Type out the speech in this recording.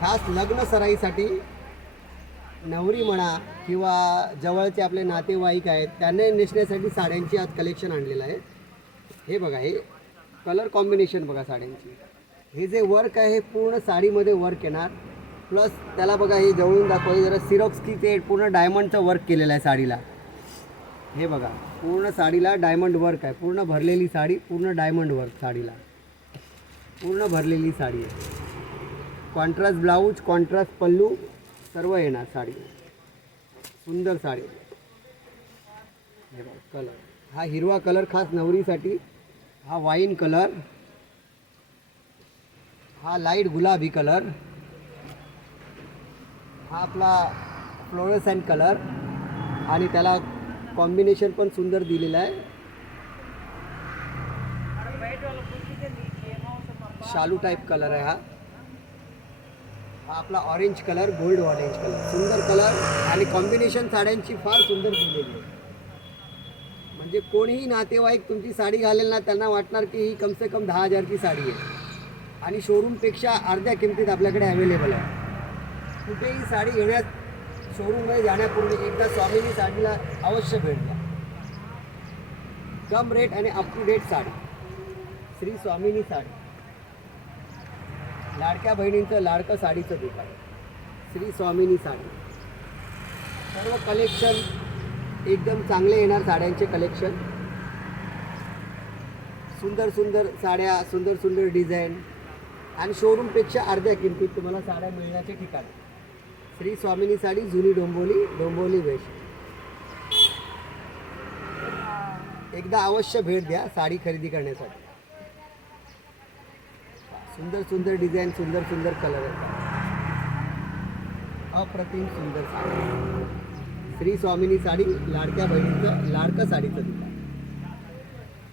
खास लग्न सराईसाठी नवरी म्हणा किंवा जवळचे आपले नातेवाईक आहेत त्यांना नेसण्यासाठी साड्यांची आज कलेक्शन आणलेलं आहे. हे बघा, हे कलर कॉम्बिनेशन बघा साड्यांची. हे जे वर्क आहे हे पूर्ण साडीमध्ये वर्क येणार. प्लस त्याला बघा, हे जवळून दाखवायचं जरा, सिरोक्स की ते पूर्ण डायमंडचं वर्क केलेलं आहे साडीला. हे बघा, पूर्ण साडीला डायमंड वर्क आहे. पूर्ण भरलेली साडी, पूर्ण डायमंड वर्क साडीला, पूर्ण भरलेली साडी आहे. कॉन्ट्रास्ट ब्लाऊज, कॉन्ट्रास्ट पल्लू सर्व येणार साडी. सुंदर साडी. हे बघा कलर, हा हिरवा कलर खास नवरीसाठी, हा वाईन कलर, हा लाईट गुलाबी कलर, हा आपला फ्लोरोसेंट कलर आणि त्याला कॉम्बिनेशन पण सुंदर दिलेलं आहे. शालू टाईप कलर आहे हा. हा आपला orange colour, gold orange colour, सुंदर कलर आणि कॉम्बिनेशन साड्यांची फार सुंदर दिलेली आहे. म्हणजे कोणीही नातेवाईक तुमची साडी घालेल ना, त्यांना वाटणार की ही कमसे कम 10,000ची साडी आहे आणि शोरूमपेक्षा अर्ध्या किमतीत आपल्याकडे अवेलेबल आहे. कुठेही साडी घेण्यास, शोरूममध्ये जाण्यापूर्वी एकदा स्वामिनी साडीला अवश्य भेट द्या. कम रेट आणि up to date sari. Shri Swamini sari, लाडक्या बहिणींचं लाडकं साडीचं दुकान, श्री स्वामिनी साडी. सर्व कलेक्शन एकदम चांगले येणार साड्यांचे कलेक्शन. सुंदर सुंदर साड्या, सुंदर सुंदर डिझाईन आणि शोरूमपेक्षा अर्ध्या किमतीत तुम्हाला साड्या मिळण्याचे ठिकाण. श्री स्वामिनी साडी, जुनी डोंबोली, डोंबोली वेस्ट. एकदा अवश्य भेट द्या साडी खरेदी करण्यासाठी. सुंदर सुंदर डिझाईन, सुंदर सुंदर कलर आहेत. अप्रतिम सुंदर साडी. श्री स्वामिनी साडी, लाडक्या बहिणीचं लाडकं साडीचं दुकान.